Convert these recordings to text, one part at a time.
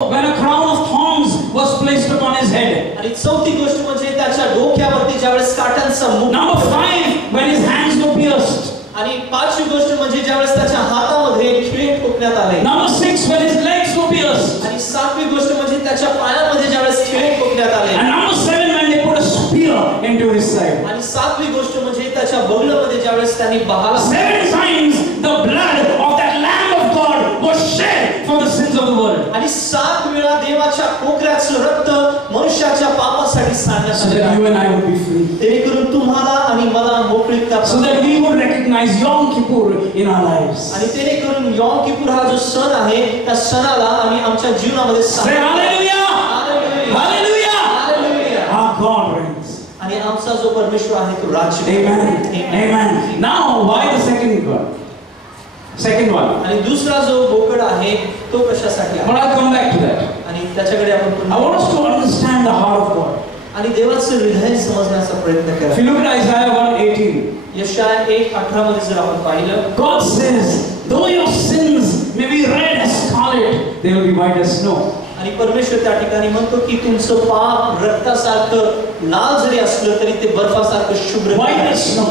when a crown of thorns was placed upon his head. आणि चौथी गोष्ट म्हणजे त्याच्या डोक्यावरती ज्यावेळेस काट्यांचा मुकुट. Number 5, when his hands were pierced. आणि पाचवी गोष्ट म्हणजे ज्यावेळेस त्याच्या हातामध्ये खिळे ठोकण्यात आले. Number 6, when his legs were pierced. आणि सातवी गोष्ट म्हणजे त्याच्या पायामध्ये ज्यावेळेस खिळे ठोकण्यात आले. And number 7, when they put a spear into his side. आणि सातवी गोष्ट म्हणजे त्याच्या बगलामध्ये ज्यावेळेस त्यांनी बहाला. 7 times the blood of that Lamb of God was shed for the sins of the world. आणि 7 वेळा देवाच्या कोकराचं रक्त मनुष्याच्या पापासाठी सांडण्यात So that you and I would be free. जेणेकरून तुम्हाला आणि मला मोकळीकता. So that we would recognize Yom Kippur in our lives. आणि जेणेकरून यॉम किपूर हा जो सण आहे त्या सणाला आम्ही आमच्या जीवनामध्ये Say hallelujah! Hallelujah! Hallelujah! Our God reigns. आणि आमचा जो परमेश्वर आहे तो राज्य. Amen. Amen. Now, why the second God? Second one. आणि दुसरा जो बोकड आहे तो कशासाठी आहे? But I'll come back to that. आणि त्याच्याकडे आपण I want us to understand the heart of God. आणि देवाचे हृदय समजण्याचा प्रयत्न करा. If you look at Isaiah 1:18, यशाया 1:18 मध्ये जर आपण पाहिलं, God says, though your sins may be red as scarlet, they will be white as snow. आणि परमेश्वर त्या ठिकाणी म्हणतो की तुमचं पाप रक्तासारखं लाल जरी असलं तरी ते बर्फासारखं शुभ्र White as snow.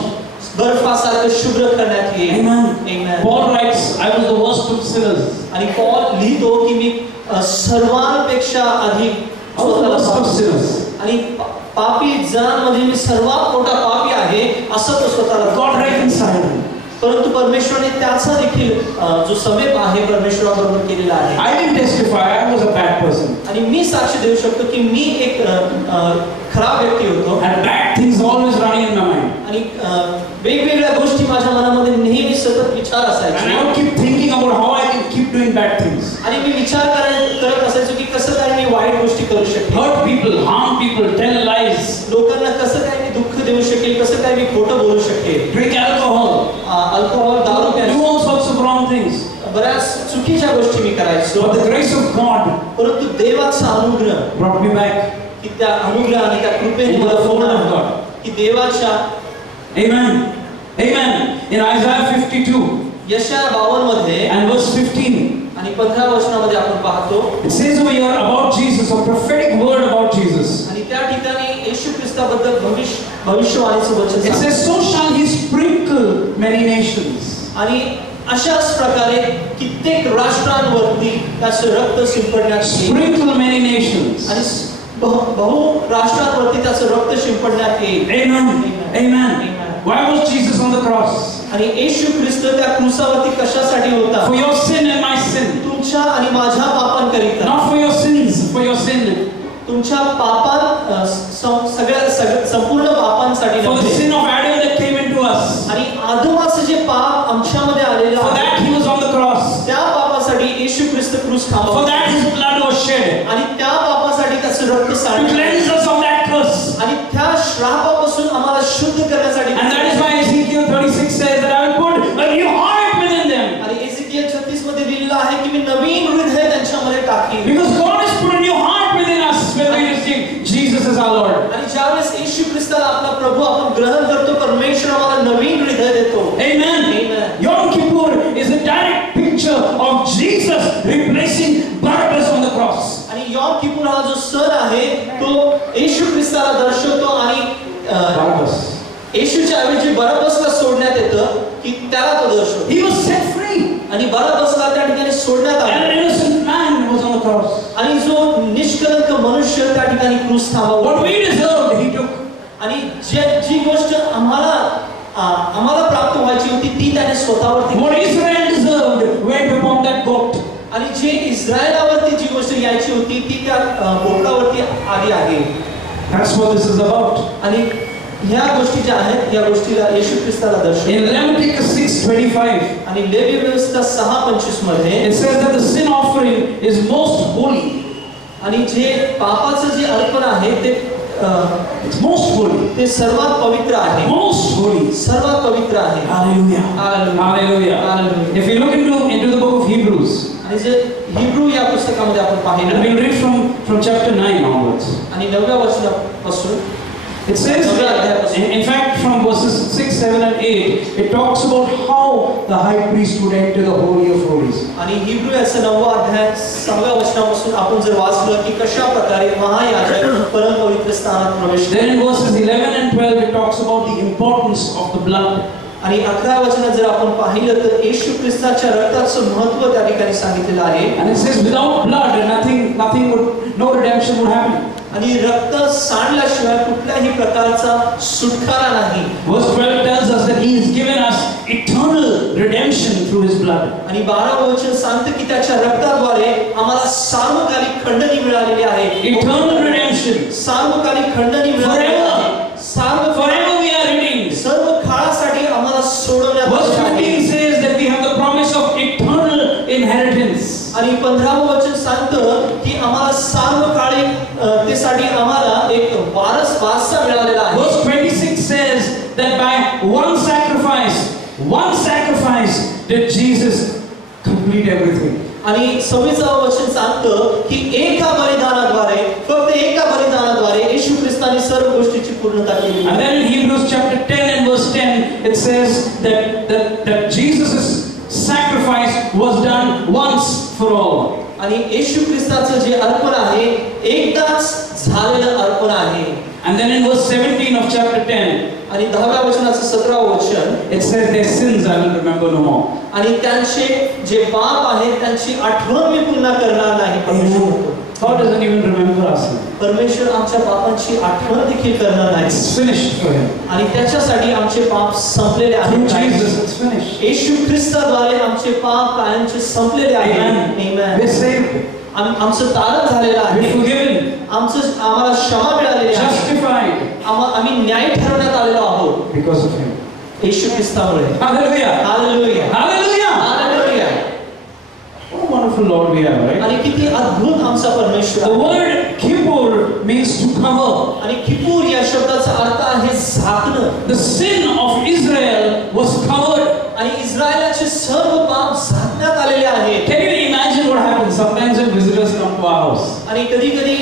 बर्फासारखं शुभ्र करण्यात येईल. Amen. Amen. Paul writes, I was the worst of sinners. आणि पॉल लिहितो की मी सर्वांपेक्षा अधिक I was the worst of sinners. आणि पापी जनांमध्ये मी सर्वात मोठा पापी आहे असं तो स्वतःला. God reconciled him. परंतु परमेश्वराने त्याचा देखील जो समेप आहे परमेश्वराबरोबर केलेला आहे. I didn't testify I was a bad person. आणि मी साक्ष देऊ शकतो की मी एक खराब व्यक्ती होतो. And bad things always running in my mind. आणि वेगवेगळ्या गोष्टी माझ्या मनामध्ये नेहमी सतत विचार असायचे. And I would keep thinking about how I can keep doing bad things. आणि मी विचार करत असायचो की कसं काय मी वाईट गोष्टी करू शकेन. Hurt people, harm people, tell lies. लोकांना कसं काय मी दुःख देऊ शकेल, कसं काय मी खोटं बोलू शकेल. Drink alcohol. अल्कोहोल, दारू प्यायला. Do all sorts of wrong things. बऱ्याच चुकीच्या गोष्टी मी करायचो. But the grace of God परंतु देवाचा अनुग्रह brought me back. की त्या अनुग्रहाने त्या कृपेने मला पूर्ण की देवाच्या. Amen. Amen. In Isaiah 52 यशाया 52 मध्ये and verse 15. आणि 15 वचनामध्ये आपण पाहतो. It says over here about Jesus, a prophetic word about Jesus. आणि त्या ठिकाणी येशू ख्रिस्ताबद्दल भविष्यवाणीचं वचन. It says, so shall he sprinkle many nations. आणि अशाच प्रकारे कित्येक राष्ट्रांवरती त्याचं रक्त शिंपडण्यात येईल. Sprinkle many nations. आणि बहु राष्ट्रांवरती त्याचं रक्त शिंपडण्यात येईल. Amen. Amen. Why was Jesus on the cross? आणि येशू ख्रिस्त त्या क्रूसावरती कशासाठी होता? For your sin and my sin. तुमच्या आणि माझ्या पापांकरिता. Not for your sins, for your sin. तुमच्या सगळ्या संपूर्ण पापांसाठी. For the sin of Adam that came into us. आणि आदमाचे जे पाप आमच्यामध्ये आलेले For that he was on the cross. त्या पापासाठी येशू ख्रिस्त क्रूस खांबला. For that his blood was shed. आणि त्या पापासाठी त्याचं रक्त सांडलं. To cleanse us of that curse. आणि त्या श्रापापासून आम्हाला शुद्ध करण्यासाठी. And that is why Ezekiel 36 says that I will put a new heart within them. आणि एझेकिएल 36 मध्ये दिलेलं आहे की मी नवीन हृदय त्यांच्यामध्ये टाकीन. Because God has put a new heart within us when we receive Jesus as our Lord. आणि ज्यावेळेस येशू ख्रिस्ताला आपला प्रभू आपण ग्रहण करतो परमेश्वर आम्हाला नवीन हृदय देतो. Amen. Amen. Yom Kippur is a direct picture of Jesus replacing Barabbas on the cross. आणि यॉम किपूर हा जो सण आहे तो येशू ख्रिस्ताला दर्शवतो. आणि Barabbas. येशूच्या ऐवजी बरब्बासला सोडण्यात येतं की त्याला तो दर्शवतो. He was set free. आणि बरब्बासला त्या ठिकाणी सोडण्यात आलं. An innocent man was on the cross. आणि जो निष्कलंक मनुष्य त्या ठिकाणी क्रूस थांबवला. What we deserved, he took. आणि जी गोष्ट आम्हाला प्राप्त व्हायची होती ती त्याने स्वतःवरती. What Israel deserved went upon that goat. आणि जे इस्रायलावरती जी गोष्ट यायची होती ती त्या बोकडावरती आली आहे. That's what this is about. आणि ह्या गोष्टी ज्या आहेत या गोष्टीला येशू ख्रिस्ताला दर्शवतो. In Leviticus 6:25 आणि लेवी व्यवस्था 6:25 मध्ये it says that the sin offering is most holy. आणि जे पापाचं जे अर्पण आहे ते it's most holy. ते सर्वात पवित्र आहे. Most holy. सर्वात पवित्र आहे. Hallelujah. Hallelujah. Hallelujah. If you look into the book of Hebrews. आणि जे हिब्रू या पुस्तकामध्ये आपण पाहिलं. And we'll read from chapter 9 onwards. आणि 9व्या वचनापासून It says, in fact, from verses 6, 7 and 8, it talks about how the high priest would enter the Holy of Holies. आणि Hebrew याचा 9वा अध्याय 6व्या वचनापासून आपण जर वाचलं की कशा प्रकारे महायाजक परम पवित्र स्थानात प्रवेश Then in verses 11 and 12, it talks about the importance of the blood. आणि 11व्या वचनात जर आपण पाहिलं तर येशू ख्रिस्ताच्या रक्ताचं महत्त्व त्या ठिकाणी सांगितलेलं आहे. And it says, without blood, no redemption would happen. आणि रक्त सांडल्याशिवाय कुठल्याही प्रकारचा सुटकारा नाही. Verse 12 tells us that He has given us eternal redemption through His blood. आणि 12वे वचन सांगते की त्याच्या रक्ताद्वारे आम्हाला सार्वकालिक खंडणी मिळालेली आहे. Eternal redemption. सार्वकालिक खंडणी मिळालेली आहे. Forever we are redeemed. सर्व काळासाठी आम्हाला सोडवण्यात Verse 15 says that we have the promise of eternal inheritance. आणि 15वे वचन सांगतं की आम्हाला सार्वकालिक त्यासाठी आम्हाला एक वारसा मिळालेला आहे. Verse 26 says that by one sacrifice did Jesus complete everything. आणि 26वे वचन सांगतं की फक्त एका बलिदानाद्वारे येशू ख्रिस्ताने सर्व गोष्टीची पूर्णता केली. And then in Hebrews chapter 10 and verse 10 it says that Jesus' sacrifice was done once for all. आणि येशू ख्रिस्ताचं जे अर्पण आहे एकदाच झालेलं अर्पण आहे. And then in verse 17 of chapter 10 आणि 10व्या वचनाचं 17वे वचन it says their sins I will remember no more. आणि त्यांचे जे पाप आहेत त्यांची आठवण मी पुन्हा करणार नाही. God doesn't even remember us. परमेश्वर आमच्या पापांची आठवण देखील करणार नाही. It's finished for Him. आणि त्याच्यासाठी आमचे पाप संपलेले आहेत. Jesus, it's finished. येशू ख्रिस्ताद्वारे आमचे पाप कायमचे संपलेले आहेत. Amen. We're saved. आमचं तारण झालेलं आहे. We're forgiven. आम्हाला क्षमा मिळालेली आहे. Justified. आम्ही न्याय ठरवण्यात आलेलो आहोत. Because of Him. Yeshu ख्रिस्तामुळे. Hallelujah. Hallelujah. Hallelujah. Hallelujah. What a wonderful Lord we have, right? आणि किती अद्भुत आमचा परमेश्वर. The word Kippur means to cover. आणि किपूर या शब्दाचा अर्थ आहे झाकणं. The sin of Israel was covered. आणि इस्रायलाचे सर्व पाप झाकण्यात आलेले आहेत. Can you imagine what happens sometimes when visitors come to our house? आणि कधी-कधी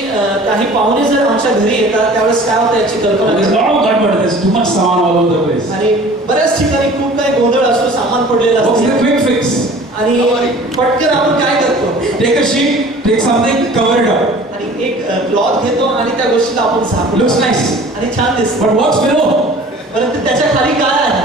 काही पाहुणे जर आमच्या घरी येतात त्यावेळेस काय होतं याची कल्पना There's a lot of garbage, there's too much saman all over the place. आणि बऱ्याच ठिकाणी खूप काही गोंधळ असतो, सामान पडलेलं What's the असतं. quick fix? आणि पटकन आपण काय करतो? Take a sheet, take something, cover it up. आणि एक क्लॉथ घेतो आणि त्या गोष्टीला आपण झाकतो. Looks nice. आणि छान दिसतं. But what's below? परंतु त्याच्या खाली काय आहे?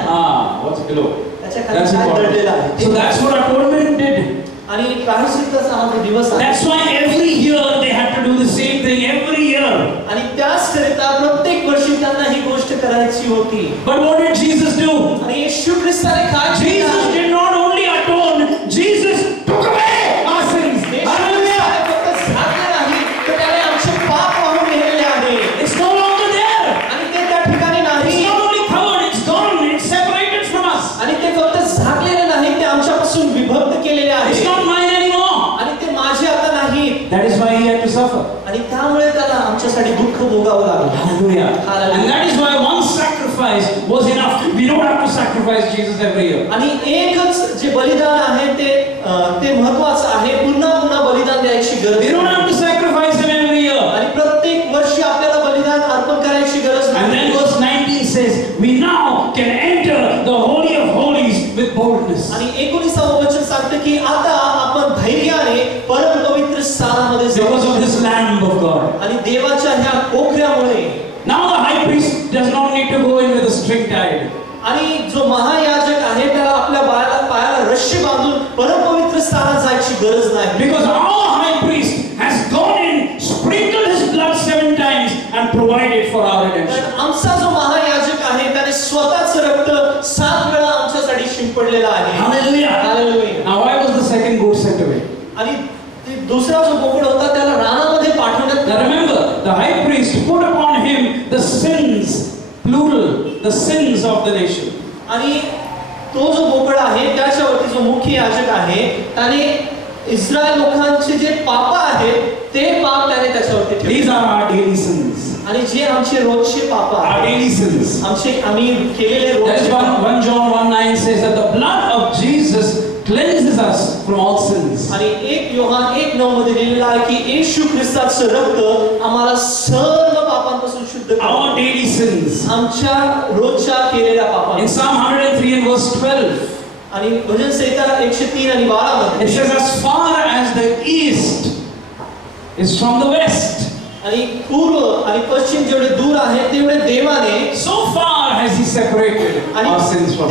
What's below? त्याच्या खाली काय दडलेलं आहे? So that's what atonement did. आणि प्रायश्चित्ताचा हा जो दिवस आहे. That's why every year they had to do the same thing every year. आणि त्याच करिता प्रत्येक वर्षी त्यांना ही गोष्ट करायची होती. But what did Jesus do? आणि येशू ख्रिस्ताने काय केले? Jesus did not only atone, Jesus took away our sins. Hallelujah. फक्त झाकले नाही तर त्याने आमचे पाप वाहून नेलेले आहे. It's no longer there. आणि ते त्या ठिकाणी नाही. It's not only covered, it's gone, it's separated from us. आणि ते फक्त झाकलेले नाही, ते आमच्यापासून विभक्त केलेले आहे. It's not mine anymore. आणि ते माझे आता नाही. That is why He had to suffer. आणि त्यामुळे त्याला आमच्यासाठी दुःख भोगावं लागलं. Hallelujah. Hallelujah. And that is why one sacrifice was enough. We don't have to sacrifice Jesus every year. आणि एकच जे बलिदान आहे ते महत्त्वाचं आहे. पुन्हा पुन्हा बलिदान द्यायची गरज We don't नाही. have to sacrifice Him every year. आणि प्रत्येक वर्षी आपल्याला बलिदान अर्पण करायची गरज And नाही. then verse 19 says, we now can enter the Holy of Holies with boldness. आणि 19वे वचन सांगते की आता आपण धैर्याने परम पवित्र स्थानामध्ये Because of this Lamb of God. आणि देवाच्या ह्या कोकऱ्यामुळे. Now the high priest does not need to go in with a string tied. आणि जो महायाजक आहे त्याला आपल्या पायाला रस्सी बांधून परम पवित्र स्थानात जायची गरज नाही. Because our high priest has gone in, sprinkled his blood 7 times and provided for our redemption. आमचा जो महायाजक आहे त्याने स्वतःच रक्त 7 वेळा आमच्यासाठी शिंपडलेला आहे. Hallelujah. Hallelujah. Now why was the second goat sent away? आणि दुसरा जो बोकड होता त्याला रानामध्ये पाठवण्यात. Now remember, the high priest put upon him the sins, plural, the sins of the nation. आणि तो जो बोकड आहे त्याच्यावरती जो मुख्य याजक आहे त्याने इस्रायल लोकांचे जे पाप आहेत ते पाप त्याने त्याच्यावरती ठेवले. These are our daily sins. आणि जे आमचे रोजचे पाप Our आहेत daily sins. आम्ही केलेले That is रोजचे पाप. 1 John 1:9 says that the blood of Jesus cleanses us from all sins. आणि 1 योहान 1:9 मध्ये लिहिलेलं आहे की येशू ख्रिस्ताचं रक्त आम्हाला सर्व पापांपासून शुद्ध our daily sins. आमच्या रोजच्या केलेल्या In पापांना. Psalm 103 and verse 12, आणि भजन संहिता 103 आणि 12 it मध्ये says, as far as the east is from the west, आणि पूर्व आणि पश्चिम जेवढे दूर आहे तेवढे देवाने so far has He separated आणि our sins from us.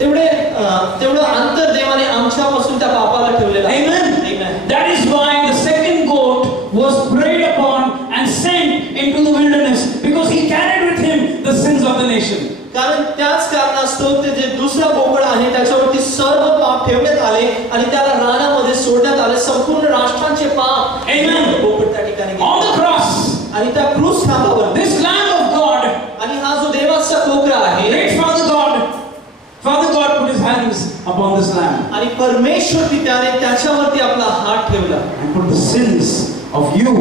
तेवढं अंतर देवाने आमच्यापासून त्या पापाला ठेवलेलं आहे. Amen. Amen. That is why the second goat was preyed upon and sent into the wilderness, because he carried with him the sins of the nation. कारण त्याच कारणास्तव ते जे दुसरा बोकड आहे त्याच्यावरती सर्व पाप ठेवण्यात आले आणि त्याला रानामध्ये सोडण्यात आले. संपूर्ण राष्ट्रांचे पाप Amen. बोकड त्या ठिकाणी गेले. On the cross, आणि त्या क्रूस खांबावर this Lamb of God, आणि हा जो देवाचा कोकरा आहे great Father God put His hands upon this lamb आणि परमेश्वर पित्याने त्याच्यावरती आपला हात ठेवला and put the sins of you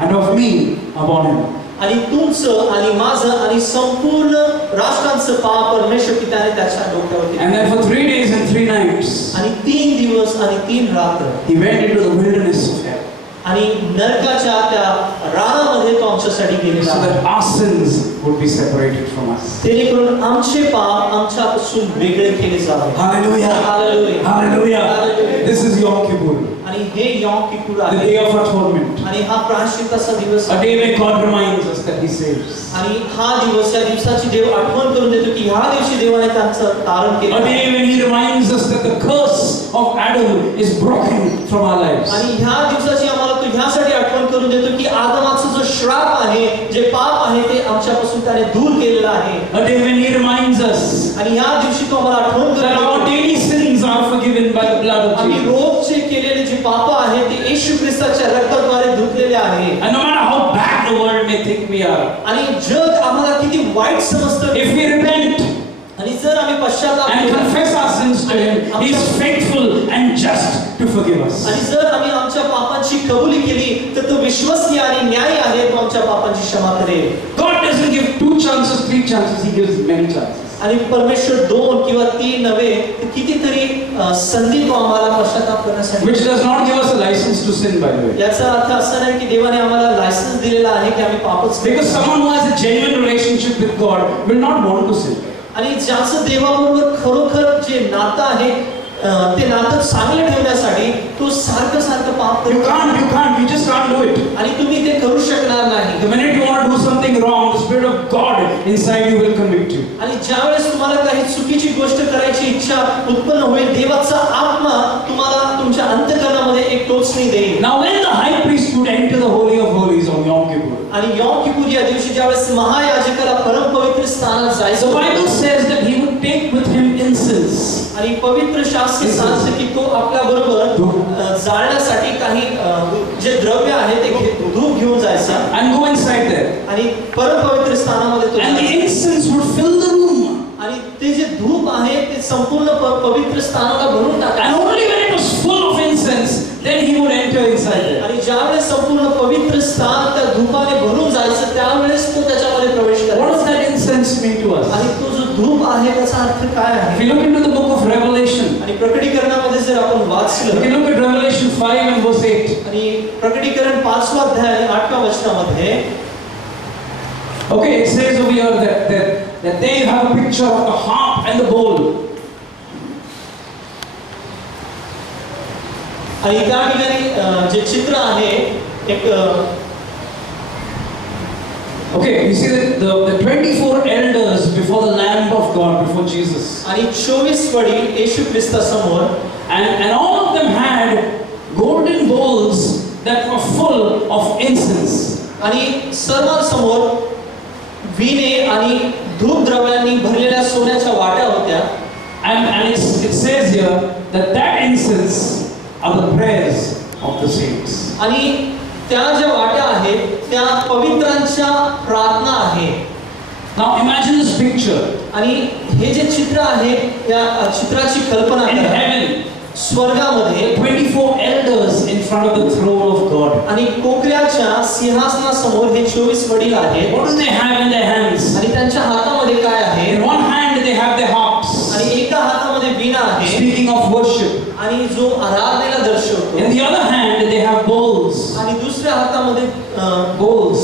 and of me upon Him. आणि तुमचं आणि माझं आणि संपूर्ण राष्ट्रांचं पाप परमेश्वर पित्याने त्याच्या डोक्यावरती. And then for 3 days and 3 nights, आणि 3 दिवस आणि 3 रात्र He went into the wilderness of hell, आणि नरकाच्या त्या रानामध्ये तो आमच्यासाठी गेलेला so आहे. that our sins would be separated from us. जेणेकरून आमचे पाप आमच्यापासून वेगळे केले जावे. Hallelujah. Hallelujah. Hallelujah. Hallelujah. This is Yom Kippur, आणि हे यॉम किप्पुर the आहे day of atonement, आणि हा प्रायश्चित्ताचा दिवस a आहे. day where God reminds us that He saves, आणि हा दिवस या दिवसाची देव आठवण करून देतो की ह्या दिवशी देवाने त्यांचं तारण a केलं. day when He reminds us that the curse of Adam is broken from our lives. आणि ह्या दिवसाची आम्हाला तो ह्यासाठी आठवण करून देतो की आदमाचा जो श्राप आहे, जे पाप आहे ते आमच्यापासून त्याने दूर केलेलं आहे. A day when He reminds us आणि ह्या दिवशी तो आम्हाला आठवण that our करून देतो daily sins are forgiven by the blood of आम्ही Jesus. रोजचे केलेले जे पाप आहे ते येशू ख्रिस्ताच्या रक्ताद्वारे धुतलेले आहे. And no matter how bad the world may think we are, आणि जग आम्हाला किती वाईट समजतं, if we repent आणि जर आम्ही पश्चाताप and केला confess our sins to Him, He is faithful and just to forgive us. आणि जर आम्ही आमच्या पापांची कबुली केली तर तो विश्वसनीय आणि न्यायी आहे, तो आमच्या पापांची क्षमा करेल. God doesn't give 2 chances, 3 chances, He gives many chances. आणि परमेश्वर 2 किंवा 3 नव्हे तर कितीतरी संधी तो आम्हाला पश्चाताप करण्यासाठी. Which does not give us a license to sin, by the way. याचा अर्थ असा नाही की देवाने आम्हाला लायसन्स दिलेला आहे की आम्ही पापच करू. Because someone who has a genuine relationship with God will not want to sin. आणि ज्याचं देवाबरोबर खरोखर जे नातं आहे ते नातं चांगलं ठेवण्यासाठी तो सारखं पाप You करतो. can't, you just can't do it. आणि तुम्ही ते करू शकणार नाही. The minute you want to do something wrong, the Spirit of God inside you will convict you. आणि ज्यावेळेस तुम्हाला काही चुकीची गोष्ट करायची इच्छा उत्पन्न होईल, देवाचा आत्मा तुम्हाला तुमच्या अंतःकरणामध्ये एक टोचणी देईल. Now when the high priest would enter the Holy of Holies on Yom Kippur, आणि यॉम किप्पुर या दिवशी ज्यावेळेस महायाजकाला परम पवित्र स्थानात the जायचं, Bible says that he would take with him incense. आणि पवित्र शास्त्र सांगते की तो आपल्या बरोबर जाळण्यासाठी काही जे द्रव्य आहे ते धूप घेऊन जायचा And go inside there. आणि परम पवित्र स्थानामध्ये तो And the जायचा. incense would fill the room. आणि ते जे धूप आहे ते संपूर्ण पवित्र स्थानाला भरून And टाकायचं. only when it was full of incense, then he would enter inside there. आणि ज्यावेळेस संपूर्ण पवित्र स्थान त्या धूपाने भरून जायचं त्यावेळेस तो त्याच्यामध्ये प्रवेश What करायचा. does that incense mean to us? आणि तो जो धूप आहे त्याचा अर्थ काय If आहे? you look into the book of Revelation, आणि प्रकटीकरणामध्ये जर आपण you वाचलं can look at Revelation 5 and verse 8. आणि प्रकटीकरण 5 अध्याय आणि 8 वचनामध्ये Okay, it says over here that they have a picture of the harp and the bowl. आणि त्या ठिकाणी जे चित्र आहे एक Okay, you see that the 24 elders before the Lamb of God, before Jesus. आणि 24 वडील येशू ख्रिस्तासमोर And all of them had golden bowls that were full of incense. आणि सर्वांसमोर वीणे आणि धूप द्रव्यांनी भरलेल्या सोन्याच्या वाट्या होत्या. And it says here that incense are the prayers of the saints. आणि त्या ज्या वाट्या आहेत त्या पवित्रांच्या प्रार्थना आहे. Now imagine this picture. आणि हे जे चित्र आहे त्या चित्राची कल्पना In करा. heaven, स्वर्गामध्ये 24 elders in front of the throne of God. आणि कोकऱ्याच्या सिंहासनासमोर हे 24 वडील आहेत. What do they have in their hands? आणि त्यांच्या हातामध्ये काय आहे? In one hand they have their harps, आणि एका हातामध्ये वीणा आहे speaking of worship. आणि जो आराधनेला दर्शवतो. In the other hand they have bowls. आणि दुसऱ्या हातामध्ये Bowls.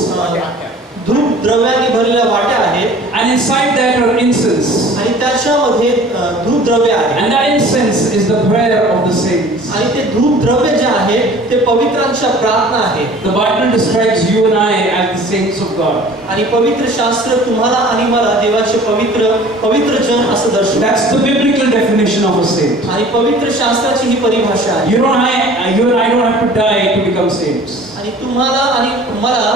धूप धूप द्रव्याने भरलेल्या वाट्या आहेत and inside that are incense. आणि त्याच्यामध्ये धूप द्रव्य आहे And that incense is the prayer of the saints. आणि ते धूप द्रव्य जे आहे ते पवित्रांच्या प्रार्थना आहे The Bible describes you and I as the saints of God. आणि पवित्र शास्त्र तुम्हाला आणि मला देवाचे पवित्र जन असं दर्शवतं. That's the biblical definition of a saint. आणि पवित्र शास्त्राची ही परिभाषा आहे. You and I don't have to die to become saints. आणि तुम्हाला आणि मला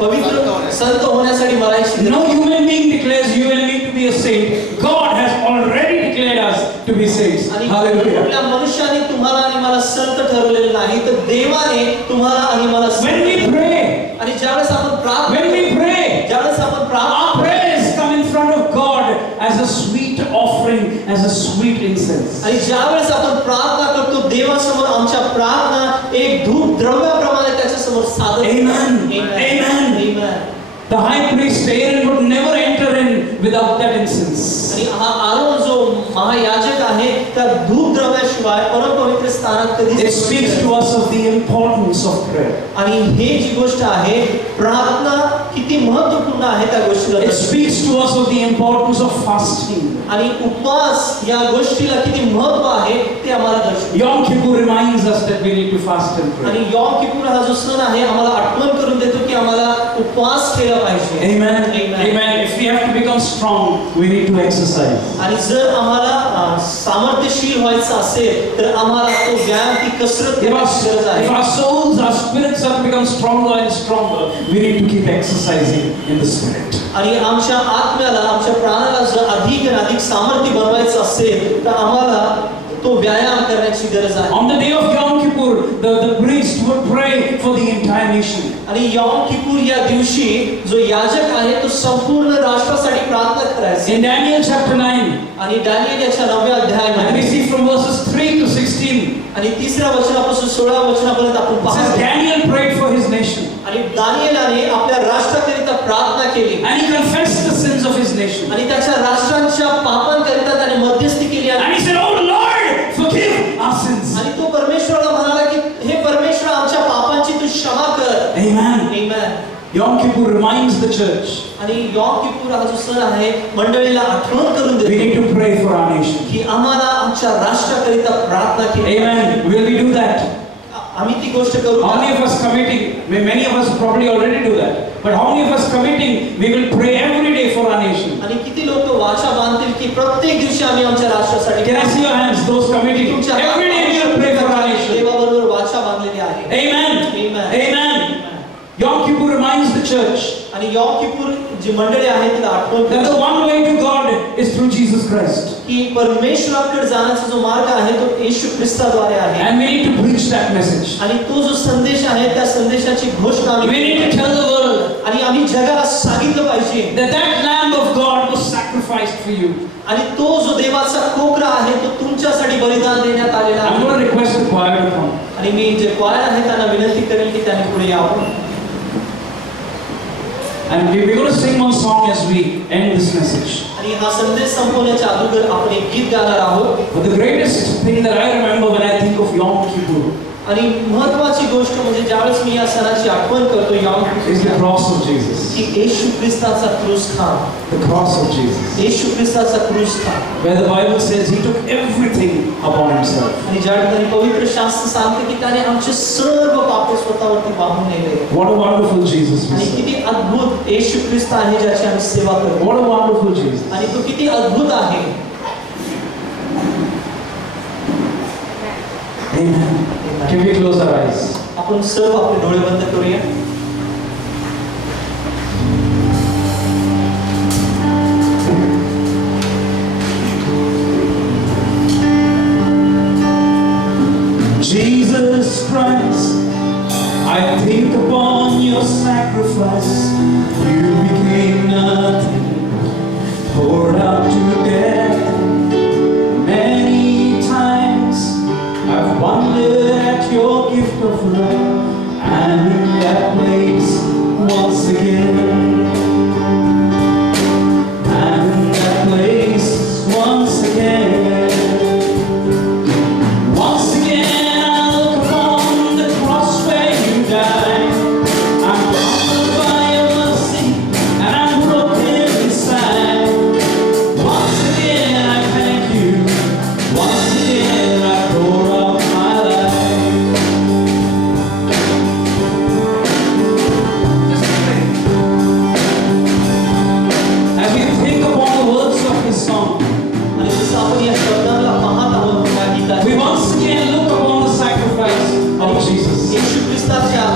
पवित्र संत होण्यासाठी मरायची No human being declares you and me to be a saint. God has already declared us to be saints. Hallelujah. आपल्या मनुष्याने तुम्हाला आणि मला संत ठरवलेले नाही तर देवाने तुम्हाला आणि मला When we pray, आणि ज्यावेळेस आपण प्रार्थना when we pray, ज्यावेळेस आपण प्रार्थना our prayers come in front of God as a sweet offering, as a sweet incense. आणि ज्यावेळेस आपण प्रार्थना करतो देवासमोर आमच्या प्रार्थना एक धूप द्रव्याप्रमाणे त्याच्यासमोर सादर Amen. Amen. Amen. The high priest Aaron would never enter in without that incense. आणि हा आरोन जो महायाजक आहे त्या धूप द्रव्याशिवाय परमपवित्र स्थानात कधीच It speaks to us of the importance of prayer. आणि हे जी गोष्ट आहे प्रार्थना किती महत्त्वपूर्ण आहे त्या गोष्टीला It speaks to us of the importance of fasting. आणि उपवास या गोष्टीला किती महत्त्व आहे ते आम्हाला दर्शवतो. Yom Kippur reminds us that we need to fast and pray. आणि यॉम किप्पुर हा जो सण आहे आम्हाला आठवण करून देतो की आम्हाला उपवास केला पाहिजे. Amen. Amen. If we have to become strong, we need to exercise. आणि जर आम्हाला सामर्थ्यशील व्हायचं असेल तर आम्हाला तो व्यायाम ती कसरत करण्याची गरज आहे. If our souls, our spirits have to become stronger and stronger, we need to keep exercising in the spirit. आणि आमच्या आत्म्याला आमच्या प्राणाला जर अधिक आणि अधिक सामर्थ्य बनवायचं असेल तर आम्हाला तो व्यायाम करण्याची गरज आहे. On the day of Yom Kippur, the priest would pray for the entire nation. आणि यॉम किप्पुर या दिवशी जो याजक आहे तो संपूर्ण राष्ट्रासाठी प्रार्थना करायचा. In Daniel chapter 9, आणि दानिएल याच्या 9व्या and we अध्यायामध्ये see from verses 3 to 16, आणि 3ऱ्या वचनापासून 16व्या वचनापर्यंत आपण it says पाहतो. Daniel prayed for his nation. आणि दानिएलाने आपल्या राष्ट्राकरिता प्रार्थना केली And he confessed the sins of his nation. आणि त्याच्या राष्ट्रांच्या पापांकरिता त्याने मध्यस्थी केली. And he said, "Oh Lord, forgive our sins." आणि तो परमेश्वराला म्हणाला की हे परमेश्वर आमच्या पापांची तू क्षमा कर. Amen. Amen. Yom Kippur reminds the church आणि यॉम किप्पुर हा जो सण आहे मंडळीला आठवण करून we देतो need to pray for our nation. की आम्हाला आमच्या राष्ट्राकरिता प्रार्थना केली. Amen. Will we do that? आम्ही ती गोष्ट करू. How many of us committing? Many of us probably already do that. But how many of us committing? We will pray every day for our nation. आणि किती लोक वाचा बांधतील की प्रत्येक दिवशी आम्ही आमच्या राष्ट्रासाठी. Can I see your hands? Those committing. Every day we will pray for our nation. देवाबरोबर वाचा बांधलेली आहे. Amen. Amen. Amen. Yom Kippur reminds the church आणि यॉम किप्पुर जी मंडळी आहेत तिला आठवण that the one way to God is through Jesus Christ. की परमेश्वराकडे जाण्याचा जो मार्ग आहे तो येशू ख्रिस्ताद्वारे आहे. And we need to preach that message. आणि तो जो संदेश आहे त्या संदेशाची घोषणा We need to tell the world आणि आम्ही जगाला सांगितलं पाहिजे that Lamb of God was sacrificed for you. आणि तो जो देवाचा कोकरा आहे तो तुमच्यासाठी बलिदान देण्यात आलेला I'm आहे. going to request the choir to come. आणि मी जे क्वायर आहे त्यांना विनंती करेन की त्यांनी पुढे यावं. And we're going to sing one song as we end this message. आणि हा संदेश संपवण्याच्या अगोदर आपण एक गीत गाणार आहोत. But the greatest thing that I remember when I think of Yom Kippur आणि महत्त्वाची गोष्ट म्हणजे ज्यावेळेस मी या सणाची आठवण करतो Yom is the cross of Jesus. की येशू ख्रिस्ताचा क्रूस Khan. The cross of Jesus. येशू ख्रिस्ताचा क्रूस Khan. Where the Bible says he took everything upon himself. आणि ज्या ठिकाणी पवित्र शास्त्र सांगते की त्याने आमचे सर्व पाप स्वतःवरती वाहून नेले. What a wonderful Jesus we आणि serve. किती अद्भुत येशू ख्रिस्त आहे ज्याची आम्ही सेवा करतो. What a wonderful Jesus. आणि तो किती अद्भुत आहे. Amen. Can we close our eyes? आपण सर्व आपले डोळे बंद करूया. Jesus Christ, I think upon your sacrifice. You became nothing, poured out to death. Many times I've wondered at your gift of love, and in that place once again. And in that place once again. Once again I look upon the cross where you died. I'm humbled by your mercy can look upon the sacrifice of Jesus. येशू ख्रिस्ताच्या